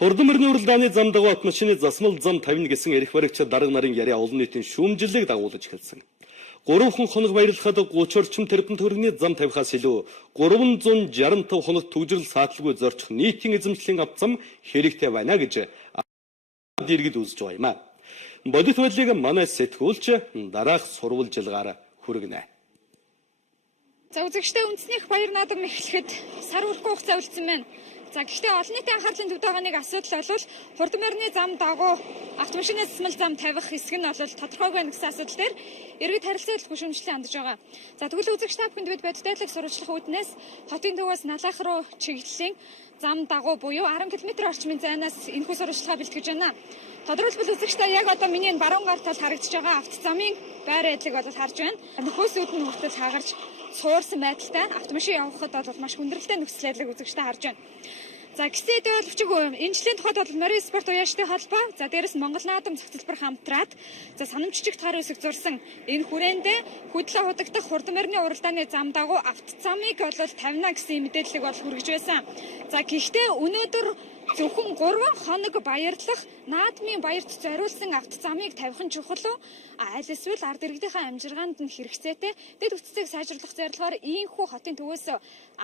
Хурдан мөрний уралдааны зам дагуу автомашины засмал зам 50 гэсэн эрх баригчид дарга нарын яриа олон нийтийн шүүмжлэлийг дагуулж эхэлсэн. 3 хоног баярлахад 30 орчим тэрбум төгрөгийн зам тавихаас илүү 365 хоног төгжрөл саатлгүй зорчих нийтийн эзэмшлийн авцам хэрэгтэй байна гэж дэргэд үзэж байгаа юм а. Бодит байдлыг манай сэтгүүлч дараах сурвалжилгаар хүргэнэ. За үзэгчтэй үндэснийх баяр наадам эхлэхэд сар хүрэхгүй хугацаа үлдсэн байна. За гэхдээ олон нийтийн анхаарлын төвд байгаа нэг асуудал бол хурдан морины зам дагуу автомашины засмал зам тавих хэсэг нь бол тодорхойгүй байна гэсэн асуудал дээр иргэд харилцаалт хөшөмжлөлөө хандж байгаа. За тэгвэл үзэгч та бүхэнд бид бодитойлог сурвалжлах үүднээс хотын төвөөс налах руу чиглэлийн зам дагуу буюу 10 км орчмын зайнаас энэхүү сурвалжлага бэлтгэж байна. Тодорхойлбол үзэгчтэй яг одоо миний баруун гар талд харагдаж байгаа автозамын байр байдлыг бол харж байна. Нөхөөсүүд нь хүртэл хагарч суурсан байдалтай автомашин явахад бол маш хүндрэлтэй нөхцөл байдлыг үзэгчтэй харж байна. За гисэн дэвлэгчиг энэ жилийн тухайд бол Морин спорт уяаштай холбоо за дээрэс нь Монгол наадам цогцлбор хамтраад за санамжчиг таар үсэг зурсан энэ хүрээндээ хөдлөө худагдах хурдан морины уралдааны зам дагуу автозамыг бол тавина гэсэн мэдээллийг бол хүргэж байсан. За гэхдээ өнөөдөр зөвхөн 3 хоног баярлах наадмын баярт зориулсан автозамыг тавих нь чухал уу? Аль эсвэл ард иргэдийнхээ амжиргаанд нь хэрэгцээтэй дэд үтцийг сайжруулах зорилгоор ийхүү хотын төвөөс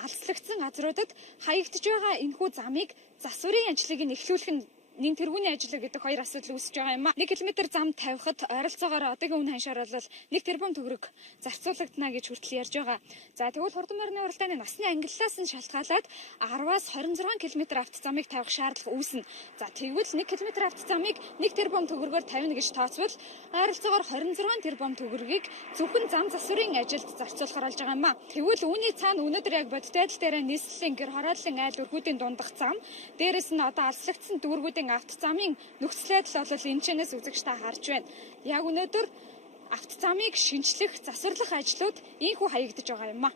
алслагдсан газруудад хаягдж байгаа энэхүү замыг засварын ажлыг нь эхлүүлэх нь нэн тэргүүний ажил гэдэг хоёр асуудал үүсэж байгаа юм а. 1 км зам тавихад ойролцоогоор одоогийн үн ханшаар бол 1 тэрбум төгрөг зарцуулагдана гэж хүртэл ярьж байгаа. За тэгвэл хурдан морины уралдааны насны ангиллаас нь шалтгаалаад 10-аас 26 км автозамыг тавих шаардлага үүснэ. За тэгвэл 1 км автозамыг 1 тэрбум төгрөгөөр тавина гэж тооцвол ойролцоогоор 26 тэрбум төгрөгийг зөвхөн зам засварын ажилд зарцуулахар болж байгаа юм а. Тэгвэл үүний цаана өнөөдөр яг бодит байдал дээр нийслэлийн гэр хорооллын айл өргүүдийн дундах зам дээрэс нь одоо алслагдсан дүүргүүдийн автозамын нөхцөл байдал бол энэ чэнэс үзэгч та харж байна. Яг өнөөдөр автозамыг шинжлэх, засварлах ажлууд ийхүү хаягдж байгаа юм а.